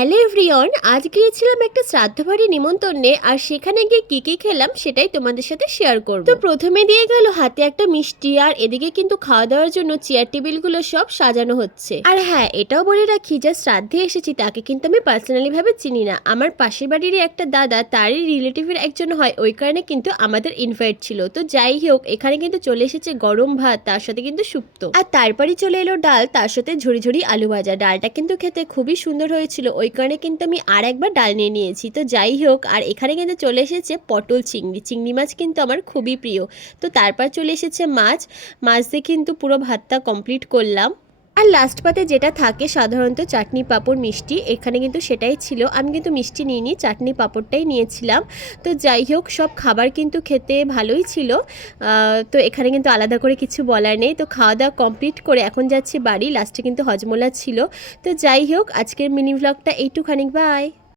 Hello everyone আজ গিয়েছিলাম একটা শ্রাদ্ধ বাড়ি নিমন্ত্রণে আর সেখানে গিয়ে কি কি খেলাম সেটাই তোমাদের সাথে শেয়ার করব। তো প্রথমে দিয়ে গেল হাতে একটা মিষ্টি আর এদিকে কিন্তু খাওয়া দাওয়ার জন্য চেয়ার টেবিলগুলো সব সাজানো হচ্ছে। আর হ্যাঁ এটাও বলে রাখি, যা শ্রাদ্ধে এসেছি তাকে কিন্তু আমি পার্সোনালি ভাবে চিনি না। আমার পাশের বাড়িরই একটা দাদা, তারই রিলেটিভের একজন হয়, ওই কারণে কিন্তু আমাদের ইনভাইট ছিল। তো যাই হোক, এখানে কিন্তু চলে এসেছে গরম ভাত, তার সাথে কিন্তু শুক্তো আর তারপরে চলে এলো ডাল, তার সাথে ঝুড়ি ঝুড়ি আলু ভাজা। ডালটা কিন্তু খেতে খুবই সুন্দর হয়েছিল, ওই কারণে কিন্তু আমি আর একবার ডাল নিয়ে নিয়েছি। তো যাই হোক, আর এখানে কিন্তু চলে এসেছে পটল চিংড়ি। চিংড়ি মাছ কিন্তু আমার খুবই প্রিয়। তো তারপর চলে এসেছে মাছ। মাছ দিয়ে কিন্তু পুরো ভাতটা কমপ্লিট করলাম। আর লাস্ট পাতে যেটা থাকে সাধারণত চাটনি পাঁপড় মিষ্টি, এখানে কিন্তু সেটাই ছিল। আমি কিন্তু মিষ্টি নিইনি, চাটনি পাঁপড়টাই নিয়েছিলাম। তো যাই হোক, সব খাবার কিন্তু খেতে ভালোই ছিল। তো এখানে কিন্তু আলাদা করে কিছু বলার নেই। তো খাওয়া দাওয়া কমপ্লিট করে এখন যাচ্ছি বাড়ি। লাস্টে কিন্তু হজমোলা ছিল। তো যাই হোক, আজকের মিনি ব্লগটা এইটুখানি। বাই